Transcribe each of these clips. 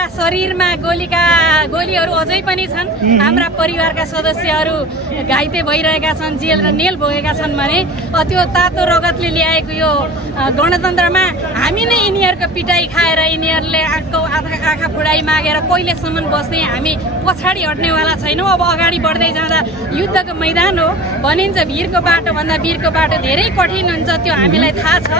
हाम्रा शरीरमा गोलीहरू अझै पनि छन्। हाम्रा परिवारका सदस्यहरू घाइते भइरहेका छन्, जेल र नेल भोगेका छन् भने त्यो तातो रगतले ल्याएको यो गणतन्त्रमा हामी नै यिनीहरूको पिटाइ खाएर यिनीहरूले आँखा फुडाइ मागेर कहिलेसम्म बस्ने, हामी पछाडि हट्नेवाला छैनौँ। अब अगाडि बढ्दै जाँदा युद्धको मैदान हो भनिन्छ, भिरको बाटोभन्दा वीरको बाटो धेरै कठिन हुन्छ, त्यो हामीलाई थाहा छ।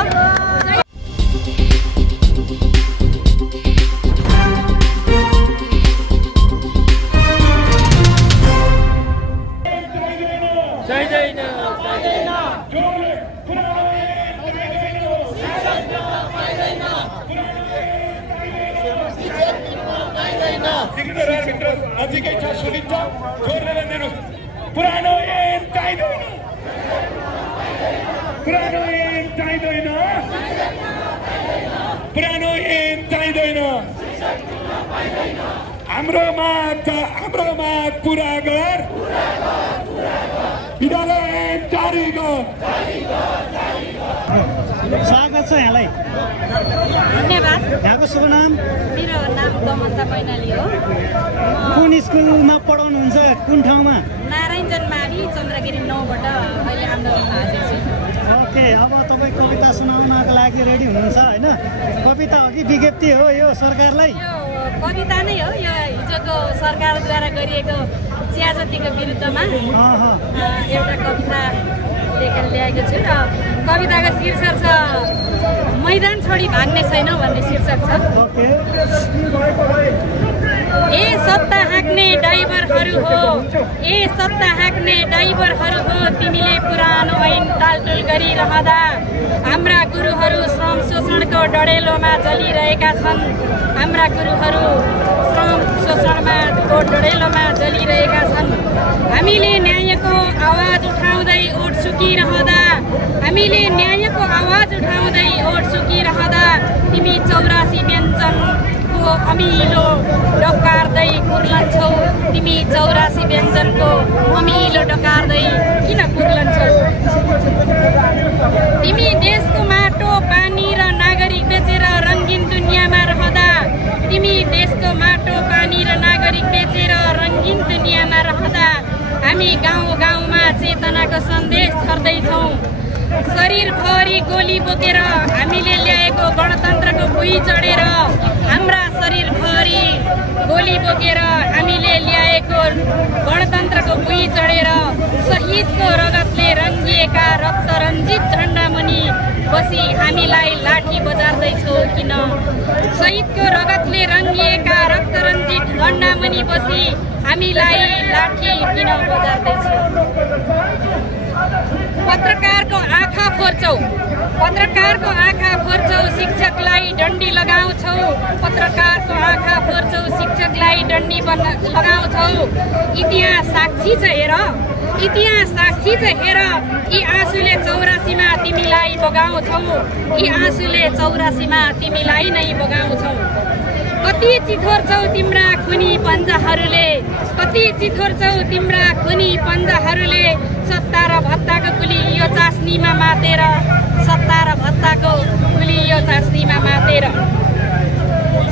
नजिकै छ सुनिन्छ, छोडेर दिनुहोस्। पुरानो ऐन चाहिँदैन, पुरानो ऐन चाहिँदैन, पुरानो ऐन चाहिँदैन। हाम्रो माग पुरा गर, विद्यालय ऐन जारी गर। स्वागत छ यहाँलाई। धन्यवाद। यहाँको शुभ नाम? मेरो नाम दमन्ता मैनाली हो। कुन स्कुलमा पढाउनुहुन्छ, कुन ठाउँमा? नारायणजन मावि चन्द्रगिरी 9बाट अहिले आन्दोलनमा हाजिर छु। ओके, अब तपाईँ कविता सुनाउनको लागि रेडी हुनुहुन्छ होइन? कविता हो कि विज्ञप्ति हो यो सरकारलाई? यो कविता नै हो। यो हिजोको सरकारद्वारा गरिएको चिया जतिको विरुद्धमा एउटा कविता लेखेर ल्याएको छु र कविताको शीर्षक छ मैदान छोडी भाग्ने छैनौ भन्ने शीर्षक छ। ए सत्ता हाँक्ने ड्राइभरहरू हो, ए सत्ता हाँक्ने ड्राइभरहरू हो, तिमीले पुरानो ऐन टालटुल गरिरहँदा हाम्रा गुरुहरू श्रम शोषणको डढेलोमा जलिरहेका छन्। हाम्रा गुरुहरू श्रम शोषणको डढेलोमा जलिरहेका छन्। हामीले न्यायको आवाज उठाउँदै ओठ सुकिरहँदा, हामीले न्यायको आवाज उठाउँदै ओठ सुकिरहँदा तिमी 84 व्यञ्जनको अमिलो डकार्दै कुर्लन्छौ। तिमी 84 व्यञ्जनको अमिलो डकार्दै किन कुर्लन्छौ? तिमी देशको माटो पानी र नागरिक बेचेर रङ्गीन दुनियाँमा रहँदा, तिमी देशको माटो पानी र नागरिक बेचेर रङ्गीन दुनियाँमा रहँदा हामी गाउँ गाउँमा चेतनाको सन्देश छर्दैछौँ। शरीरभरि गोली बोकेर हामीले ल्याएको गणतन्त्रको भुइँ चढेर, हाम्रा शरीरभरि गोली बोकेर हामीले ल्याएको गणतन्त्रको भुइँ चढेर शहीदको रगतले रङ्गिएका रक्तरञ्जित झन्डामुनि बसी हामीलाई लाठी बजार्दैछौ किन? शहीदको रगतले रङ्गिएका रक्तरञ्जित झन्डामुनि बसी हामीलाई लाठी किन बजार्दैछौ? पत्रकारको आँखा फोर्छौ, पत्रकारको आँखा फोर्छौ, शिक्षकलाई डन्डी लगाउँछौ। पत्रकारको आँखा फोर्छौ, शिक्षकलाई डन्डी लगाउँछौ। इतिहास साक्षी छ हेर, इतिहास साक्षी छ हेर, यी आँसुले 84मा तिमीलाई बगाउँछौ। यी आँसुले 84मा तिमीलाई नै बगाउँछौ। कति चिथोर छौ तिम्रा खुनी पन्जाहरूले, कति चिथोर छौ तिम्रा खुनी पन्जाहरूले। सत्ता र भत्ताको कुली यो चास्नीमा मातेर, सत्ता र भत्ताको कुली यो चास्नीमा मातेर।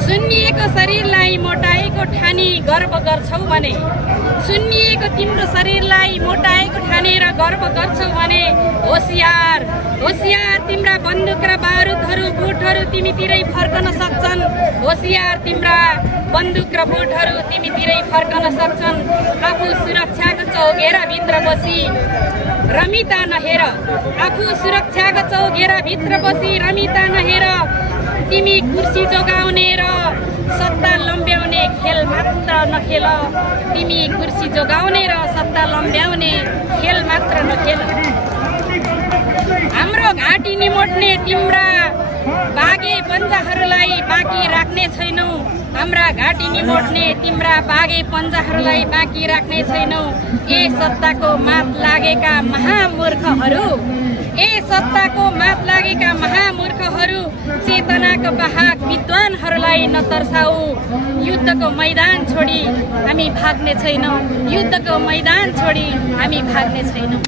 सुन्निएको शरीरलाई मोटाएको ठानी गर्व गर्छौ भने, सुन्निएको तिम्रो शरीरलाई मोटाएको ठानेर गर्व गर्छौ भने होसियार, होसियार, तिम्रा बन्दुक र बारुदहरू बुटहरू तिमीतिरै फर्कन सक्छन्। होसियार, तिम्रा बन्दुक र बुटहरू तिमीतिरै फर्कन सक्छन्। आफू सुरक्षाको चौघेरा भित्र बसी रमिता नहेर, आफू सुरक्षाको चौघेरा भित्र बसी रमिता नहेर। तिमी कुर्सी जोगाउने र सत्ता लम्ब्याउने खेल मात्र नखेल। तिमी कुर्सी जोगाउने र सत्ता लम्ब्याउने खेल मात्र नखेल। हाम्रो घाँटी निमोट्ने तिम्रा बागे पन्जाहरूलाई बाँकी राख्ने छैनौ। हाम्रा घाँटी निमोट्ने तिम्रा बागे पन्जाहरूलाई बाँकी राख्ने छैनौ। ए सत्ताको मात लागेका महामूर्खहरू, ए सत्ताको मात लागेका महामूर्खहरू, चेतनाको वाहक विद्वानहरूलाई नतर्साऊ। युद्धको मैदान छोडी हामी भाग्ने छैनौँ, युद्धको मैदान छोडी हामी भाग्ने छैनौँ।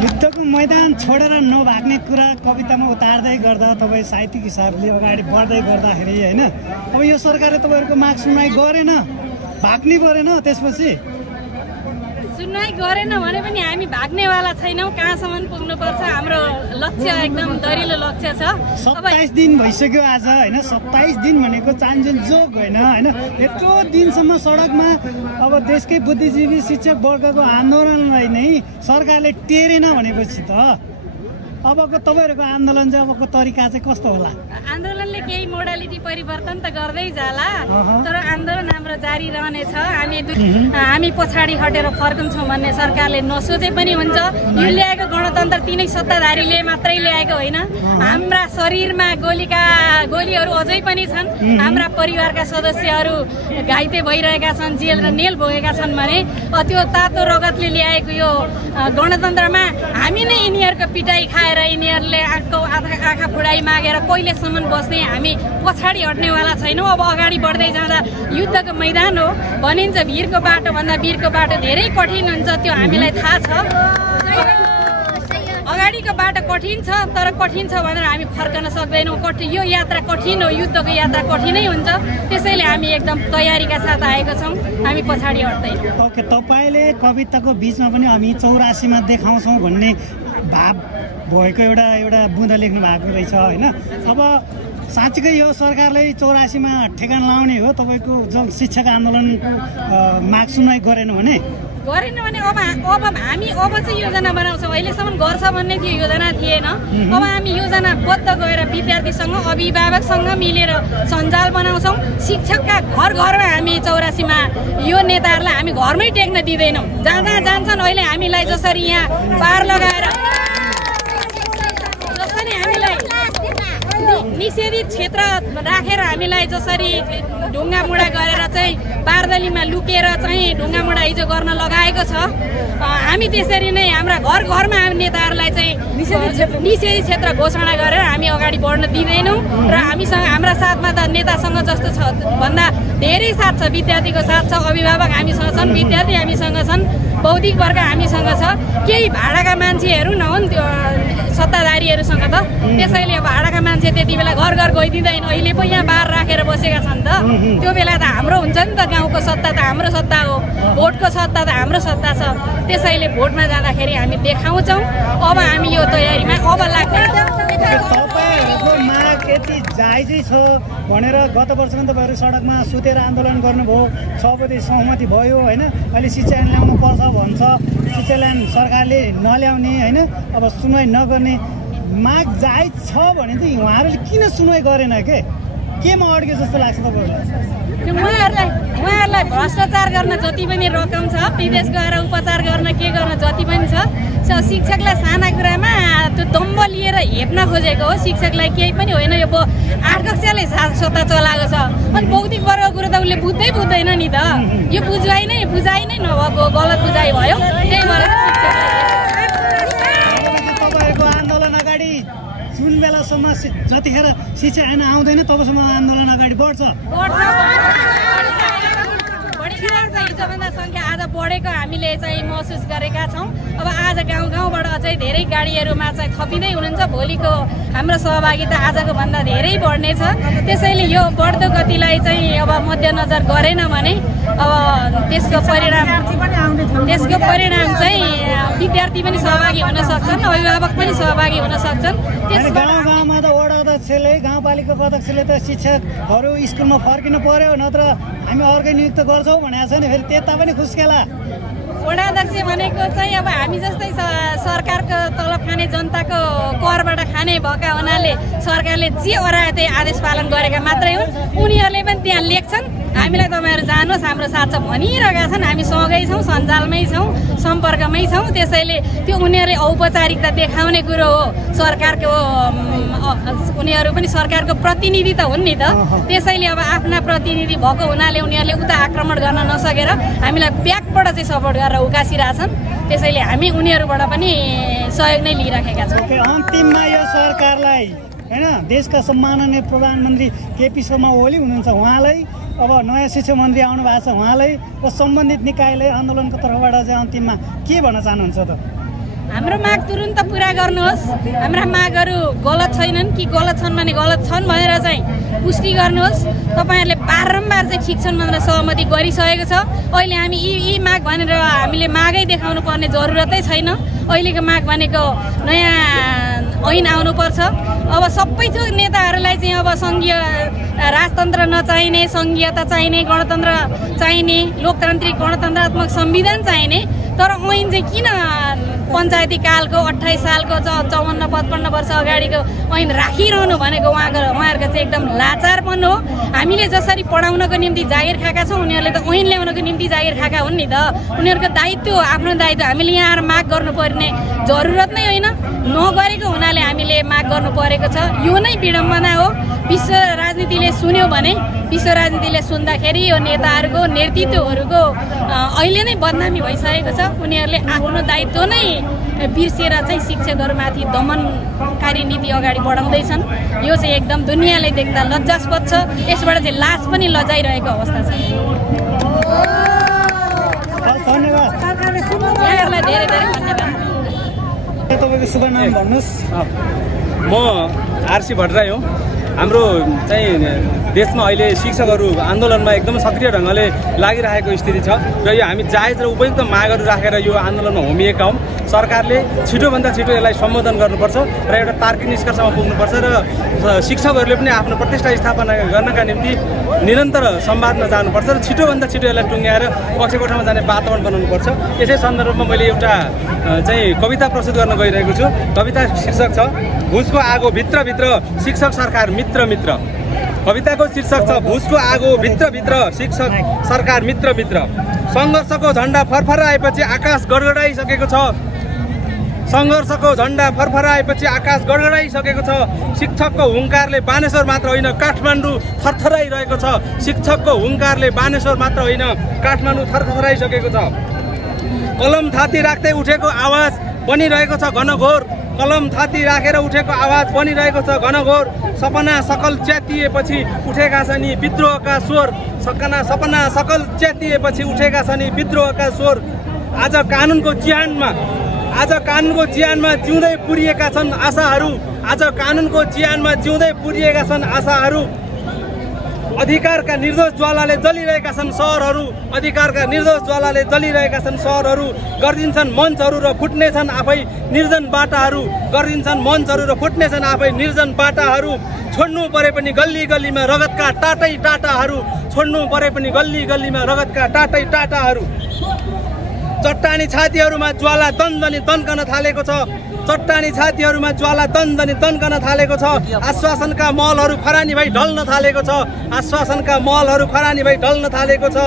युद्धको मैदान छोडेर नभाग्ने कुरा कवितामा उतार्दै गर्दा तपाईँ साहित्यिक हिसाबले अगाडि बढ्दै गर्दाखेरि होइन अब यो सरकारले तपाईँहरूको माग सुनवाई गरेन भाग्नै परेन त्यसपछि सुनवाई गरेन भने पनि हामी भाग्नेवाला छैनौँ कहाँसम्म पुग्नुपर्छ हाम्रो लक्ष्य एकदम दरिलो लक्ष्य छ 27 दिन भइसक्यो आज होइन 27 दिन भनेको चान्जुन जोग होइन यत्रो दिनसम्म सडकमा अब देशकै बुद्धिजीवी शिक्षक वर्गको आन्दोलनलाई नै सरकारले टेरेन भनेपछि त अबको तपाईँहरूको आन्दोलन चाहिँ अबको तरिका चाहिँ कस्तो होला आन्दोलनले केही मोडालिटी परिवर्तन त गर्दै जाला तर आन्दोलन हाम्रो जारी रहनेछ हामी पछाडि हटेर फर्कन्छौँ भन्ने सरकारले नसोचे पनि हुन्छ यो ल्याएको गणतन्त्र तिनै सत्ताधारीले मात्रै ल्याएको होइन हाम्रा शरीरमा गोलीहरू अझै पनि छन् हाम्रा परिवारका सदस्यहरू घाइते भइरहेका छन् जेल र नेल भोगेका छन् भने त्यो तातो रगतले ल्याएको यो गणतन्त्रमा हामी नै यिनीहरूको पिटाइ खाएर यिनीहरूले आँखा फुडाइ मागेर कहिलेसम्म बस्ने हामी पछाडि हट्नेवाला छैनौँ अब अगाडि बढ्दै जाँदा युद्धको मैदान हो भनिन्छ वीरको बाटो भन्दा वीरको बाटो धेरै कठिन हुन्छ त्यो हामीलाई थाहा छ अगाडिको बाटो कठिन छ तर कठिन छ भनेर हामी फर्कन सक्दैनौँ यो यात्रा कठिन हो युद्धको यात्रा कठिनै हुन्छ त्यसैले हामी एकदम तयारीका साथ आएका छौँ हामी पछाडि हट्दैनौँ ओके तपाईँले कविताको बिचमा पनि हामी 84 मा देखाउँछौँ भन्ने भाव भएको एउटा बुँदा लेख्नु भएको रहेछ होइन अब साँच्चीकै यो सरकारले 84 मा ठेगान लाउने हो तपाईँको जुन शिक्षक आन्दोलनको माग सुनवाई गरेन भने अब हामी अब चाहिँ योजना बनाउँछौँ अहिलेसम्म गर्छ भन्ने त्यो योजना थिएन अब हामी योजनाबद्ध गएर विद्यार्थीसँग अभिभावकसँग मिलेर सञ्जाल बनाउँछौँ शिक्षकका घर घरमा हामी 84 मा यो नेताहरूलाई हामी घरमै टेक्न दिँदैनौँ जहाँ जहाँ जान्छन् अहिले हामीलाई जसरी यहाँ पार लगाएर निषेधित क्षेत्र राखेर हामीलाई जसरी ढुङ्गामुढा गरेर चाहिँ बारदलीमा लुकेर चाहिँ ढुङ्गामुढा हिजो गर्न लगाएको छ हामी त्यसरी नै हाम्रा घर घरमा नेताहरूलाई चाहिँ निषेधित क्षेत्र घोषणा गरेर हामी अगाडि बढ्न दिँदैनौँ र हामीसँग हाम्रा साथमा त नेतासँग जस्तो छ भन्दा धेरै साथ छ विद्यार्थीको साथ छ अभिभावक हामीसँग छन् विद्यार्थी हामीसँग छन् बौद्धिक वर्ग हामीसँग छ केही भाडाका मान्छेहरू नहुन् त्यो सत्ताधारीहरूसँग त त्यसैले अब भाडाका मान्छे त्यति बेला घर घर गइदिँदैन अहिले पो यहाँ बार राखेर बसेका छन् त त्यो बेला त हाम्रो हुन्छ नि त गाउँको सत्ता त हाम्रो सत्ता हो भोटको सत्ता त हाम्रो सत्ता छ त्यसैले भोटमा जाँदाखेरि हामी देखाउँछौँ अब हामी यो तयारीमा अब तपाईँहरूको माग यति जायजै छ भनेर गत वर्ष पनि तपाईँहरू सडकमा सुतेर आन्दोलन गर्नुभयो 6 बजे सहमति भयो होइन अहिले शिक्षा ऐन ल्याउनु पर्छ भन्छ शिक्षा ऐन सरकारले नल्याउने होइन अब सुनवाई नगर्ने माग जायज छ भने चाहिँ उहाँहरूले किन सुनवाई गरेन केमा अड्क्यो जस्तो लाग्छ तपाईँहरूलाई उहाँहरूलाई भ्रष्टाचार गर्न जति पनि रकम छ विदेश गएर उपचार गर्न के गर्न जति पनि छ शिक्षकलाई साना कुरामा त्यो दम्ब लिएर हेप्न खोजेको हो शिक्षकलाई केही पनि होइन यो 8 कक्षाले सत्ता चलाएको छ अनि बौद्धिक वर्गको कुरो त उसले बुझ्दैन नि त यो बुझाइ नै नभएको गलत बुझाइ भयो त्यही भएर तपाईँहरूको आन्दोलन अगाडि जुन बेलासम्म जतिखेर शिक्षा ऐन आउँदैन तबसम्म आन्दोलन अगाडि बढ्छ हिजोभन्दा सङ्ख्या आज बढेको हामीले चाहिँ महसुस गरेका छौँ अब आज गाउँबाट अझै धेरै गाडीहरूमा चाहिँ थपिँदै हुनुहुन्छ भोलिको हाम्रो सहभागिता आजको भन्दा धेरै बढ्नेछ त्यसैले यो बढ्दो गतिलाई चाहिँ अब मध्यनजर गरेन भने अब त्यसको परिणाम चाहिँ विद्यार्थी पनि सहभागी हुन सक्छन् अभिभावक पनि सहभागी हुन सक्छन् गाउँमा त वडा अध्यक्षले गाउँपालिकाको अध्यक्षले त शिक्षकहरू स्कुलमा फर्किनु पर्यो नत्र हामी अर्कै नियुक्त गर्छौँ भनेको छ नि फेरि त्यता पनि खुस्केला वडा अध्यक्ष भनेको चाहिँ अब हामी जस्तै सरकारको तलब खाने जनताको करबाट खाने भएका हुनाले सरकारले जे ओरायो त्यही आदेश पालन गरेका मात्रै हुन् उनीहरूले पनि त्यहाँ लेख्छन् हामीलाई तपाईँहरू जानुहोस् हाम्रो साथ छ भनिरहेका छन् हामी सँगै छौँ सञ्जालमै छौँ सम्पर्कमै छौँ त्यसैले त्यो उनीहरूले औपचारिकता देखाउने कुरो हो सरकारको उनीहरू पनि सरकारको प्रतिनिधि त हुन् नि त त्यसैले अब आफ्ना प्रतिनिधि भएको हुनाले उनीहरूले उता आक्रमण गर्न नसकेर हामीलाई ब्याकबाट चाहिँ सपोर्ट गरेर उकासिरहेछन् त्यसैले हामी उनीहरूबाट पनि सहयोग नै लिइराखेका छौँ अन्तिममा यो सरकारलाई हैन देशका सम्माननीय प्रधानमन्त्री केपी शर्मा ओली हुनुहुन्छ उहाँलाई अब नयाँ शिक्षा मन्त्री आउनु भएको छ उहाँलाई र सम्बन्धित निकायले आन्दोलनको तर्फबाट चाहिँ अन्तिममा के भन्न चाहनुहुन्छ त हाम्रो माग तुरुन्त पुरा गर्नुहोस्। हाम्रा मागहरू गलत छैनन् कि गलत छन् भने गलत छन् भनेर चाहिँ पुष्टि गर्नुहोस्। तपाईँहरूले बारम्बार चाहिँ ठिक छन् भनेर सहमति गरिसकेको छ। अहिले हामी यी माग भनेर हामीले मागै देखाउनु पर्ने जरुरतै छैन। अहिलेको माग भनेको नयाँ ऐन आउनुपर्छ। अब सबै थोक नेताहरूलाई चाहिँ अब सङ्घीय राजतन्त्र नचाहिने, सङ्घीयता चाहिने, गणतन्त्र चाहिने, लोकतान्त्रिक गणतन्त्रात्मक संविधान चाहिने, तर ऐन चाहिँ किन पञ्चायती कालको 28 सालको 54-55 वर्ष अगाडिको ऐन राखिरहनु भनेको उहाँहरूको चाहिँ एकदम लाचारपन हो। हामीले जसरी पढाउनको निम्ति जागिर खाएका छौँ, उनीहरूले त ऐन ल्याउनको निम्ति जागिर खाएका हुन् नि त। उनीहरूको दायित्व हो, आफ्नो दायित्व। हामीले यहाँ आएर माग गर्नुपर्ने जरुरत नै होइन, नगरेको हुनाले हामीले माग गर्नु परेको छ। यो नै विडम्बना हो। विश्व राजनीतिले सुन्यो भने, विश्व राजनीतिले सुन्दाखेरि यो नेताहरूको नेतृत्वहरूको अहिले नै बदनामी भइसकेको छ। उनीहरूले आफ्नो दायित्व नै बिर्सेर चाहिँ शिक्षकहरूमाथि दमनकारी नीति अगाडि बढाउँदैछन्। यो चाहिँ एकदम दुनियाँले देख्दा लज्जास्पद छ। यसबाट चाहिँ लाज पनि लजाइरहेको अवस्था छ। यहाँहरूलाई धेरै धेरै धन्यवाद। तपाईँको शुभ नाम भन्नुहोस्। म आरसी भट्टराई हो। हाम्रो चाहिँ देशमा अहिले शिक्षकहरू आन्दोलनमा एकदम सक्रिय ढङ्गले लागिरहेको स्थिति छ र यो हामी जायज र उपयुक्त मागहरू राखेर यो आन्दोलनमा होमिएका हौँ। सरकारले छिटोभन्दा छिटो यसलाई सम्बोधन गर्नुपर्छ र एउटा तार्किक निष्कर्षमा पुग्नुपर्छ र शिक्षकहरूले पनि आफ्नो प्रतिष्ठा स्थापना गर्नका निम्ति निरन्तर संवादमा जानुपर्छ र छिटोभन्दा छिटो यसलाई टुङ्ग्याएर कक्षा कोठामा जाने वातावरण बनाउनुपर्छ। यसै सन्दर्भमा मैले एउटा चाहिँ कविता प्रस्तुत गर्न गइरहेको छु। कविता शीर्षक छ भुजको आगो भित्रभित्र शिक्षक सरकार मित्र मित्र। कविताको शीर्षक छ भुजको आगो भित्रभित्र शिक्षक सरकार मित्र मित्र। सङ्घर्षको झन्डा फरफराएपछि आकाश गडगडाइसकेको छ। सङ्घर्षको झन्डा फरफराएपछि आकाश गडगडाइसकेको छ। शिक्षकको हुङ्कारले बानेश्वर मात्र होइन काठमाडौँ थरथराइरहेको छ। शिक्षकको हुङ्कारले बानेश्वर मात्र होइन काठमाडौँ थरथराइसकेको छ। कलम थाती राख्दै उठेको आवाज बनिरहेको छ घनघोर। कलम थाती राखेर उठेको आवाज बनिरहेको छ घनघोर। सपना सकल च्यातिएपछि उठेका छन् यी विद्रोहका स्वर। सपना सकल च्यातिएपछि उठेका छन् यी विद्रोहका स्वर। आज कानुनको चिहानमा जिउँदै पुरिएका छन् आशाहरू। आज कानुनको चिहानमा जिउँदै पुरिएका छन् आशाहरू। अधिकारका निर्दोष ज्वालाले जलिरहेका छन् सहरहरू। अधिकारका निर्दोष ज्वालाले जलिरहेका छन् सहरहरू। गरिदिन्छन् मञ्चहरू र फुट्नेछन् आफै निर्जन बाटाहरू। गरिदिन्छन् मञ्चहरू र फुट्नेछन् आफै निर्जन बाटाहरू। छोड्नु परे पनि गल्ली गल्लीमा रगतका टाटै टाटाहरू। छोड्नु परे पनि गल्ली गल्लीमा रगतका टाटै टाटाहरू। चट्टानी छातीहरूमा ज्वाला दन्दनी दन्कन थालेको छ। चट्टानी छातीहरूमा ज्वाला दन्दनी दन्कन थालेको छ। आश्वासनका मलहरू खरानी भई ढल्न थालेको छ। आश्वासनका मलहरू खरानी भई ढल्न थालेको छ।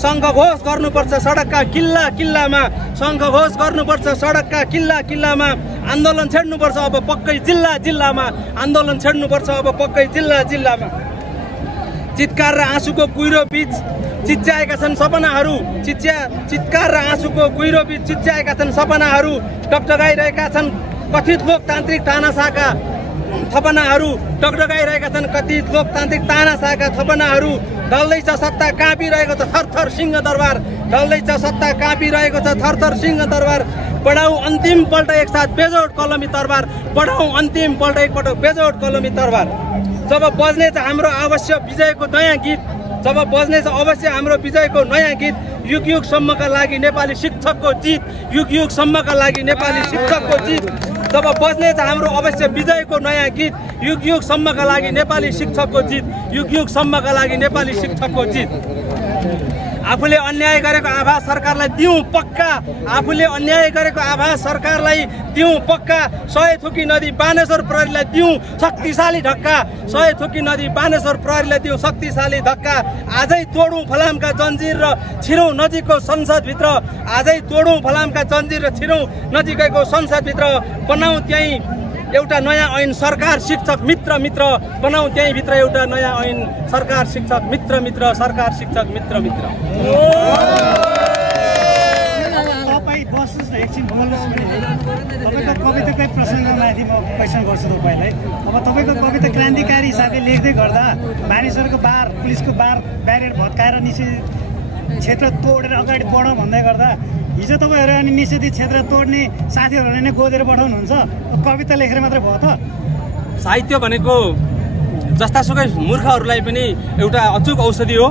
शङ्खघोष गर्नुपर्छ सडकका किल्ला किल्लामा। शङ्खघोष गर्नुपर्छ सडकका किल्ला किल्लामा। आन्दोलन छेड्नुपर्छ अब पक्कै जिल्ला जिल्लामा। आन्दोलन छेड्नुपर्छ अब पक्कै जिल्ला जिल्लामा। चितकार र आँसुको कुहिरो बीच चिच्याएका छन् सपनाहरू। चितकार र आँसुको कुहिरो बीच चिच्याएका छन् सपनाहरू। टकटकाइरहेका छन् कथित लोकतान्त्रिक तानाशाहका थपनाहरू। टकटकाइरहेका छन् कथित लोकतान्त्रिक तानाशाहका थपनाहरू। ढल्दैछ सत्ता काँपिरहेको छ थरथर सिंह दरबार। ढल्दैछ सत्ता काँपिरहेको छ थरथर सिंह दरबार। बढाऊ अन्तिम पल्ट एकसाथ बेजोड कलमी तरबार। बढाऊ अन्तिम पल्ट एकपटक बेजोड कलमी तरबार। जब बज्नेछ हाम्रो अवश्य विजयको नयाँ गीत। जब बज्नेछ अवश्य हाम्रो विजयको नयाँ गीत। युग युगसम्मका लागि नेपाली शिक्षकको जित। युग युगसम्मका लागि नेपाली शिक्षकको जित। जब बज्नेछ हाम्रो अवश्य विजयको नयाँ गीत। युग युगसम्मका लागि नेपाली शिक्षकको जित। युग युगसम्मका लागि नेपाली शिक्षकको जित। आफूले अन्याय गरेको आभास सरकारलाई दिउँ पक्का। आफूले अन्याय गरेको आभास सरकारलाई दिउँ पक्का। 100 थुकी नदी बानेश्वर प्रहरीलाई दिउँ शक्तिशाली धक्का। 100 थुकी नदी बानेश्वर प्रहरीलाई दिउँ शक्तिशाली धक्का। आजै तोडौँ फलामका जन्जिर र छिरौँ नजिकको संसदभित्र। आजै तोडौँ फलामका जन्जिर र छिरौँ नजिकैको संसदभित्र। बनाऊ त्यहीँ एउटा नयाँ ऐन सरकार शिक्षक मित्र मित्र। बनाऊ त्यहीँ भित्र एउटा नयाँ ऐन सरकार शिक्षक मित्र मित्र। सरकार शिक्षक मित्र मित्र। तपाईँ बस्नुहोस् न एकछिन बोल्नुहोस् भने। तपाईँको कविताकै प्रसङ्गमाथि म क्वेसन गर्छु तपाईँलाई। अब तपाईँको कविता क्रान्तिकारी हिसाबले लेख्दै गर्दा मानिसहरूको बार पुलिसको ब्यारियर भत्काएर क्षेत्र तोडेर अगाडि बढौँ भन्दै गर्दा हिजो तपाईँहरू अनि निषेधित क्षेत्र तोड्ने साथीहरूले नै गोदेर पठाउनुहुन्छ कविता लेखेर मात्रै भयो त साहित्य भनेको जस्तासुकै मूर्खहरूलाई पनि एउटा अचूक औषधि हो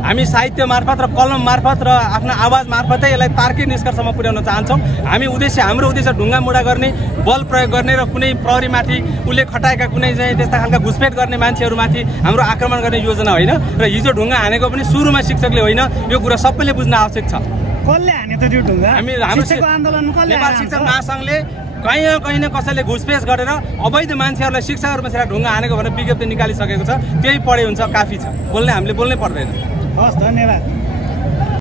हामी साहित्य मार्फत र कलम मार्फत र आफ्नो आवाज मार्फतै यसलाई तार्किक निष्कर्षमा पुर्याउन चाहन्छौँ हाम्रो उद्देश्य ढुङ्गा मुढा गर्ने बल प्रयोग गर्ने र कुनै प्रहरीमाथि उसले खटाएका कुनै चाहिँ त्यस्ता खालका घुसपेट गर्ने मान्छेहरूमाथि हाम्रो आक्रमण गर्ने योजना होइन र हिजो ढुङ्गा हानेको पनि सुरुमा शिक्षकले होइन यो कुरा सबैले बुझ्न आवश्यक छ कसले हाने त त्यो ढुङ्गा हाम्रो आन्दोलनमा कसले नेपाल शिक्षक महासङ्घले कहीँ न कसैले घुसपेस गरेर अवैध मान्छेहरूलाई शिक्षकहरू बसेर ढुङ्गा हानेको भनेर विज्ञप्ति निकालिसकेको छ त्यही पढे हुन्छ काफी छ हामीले बोल्नै पर्दैन हस् धन्यवाद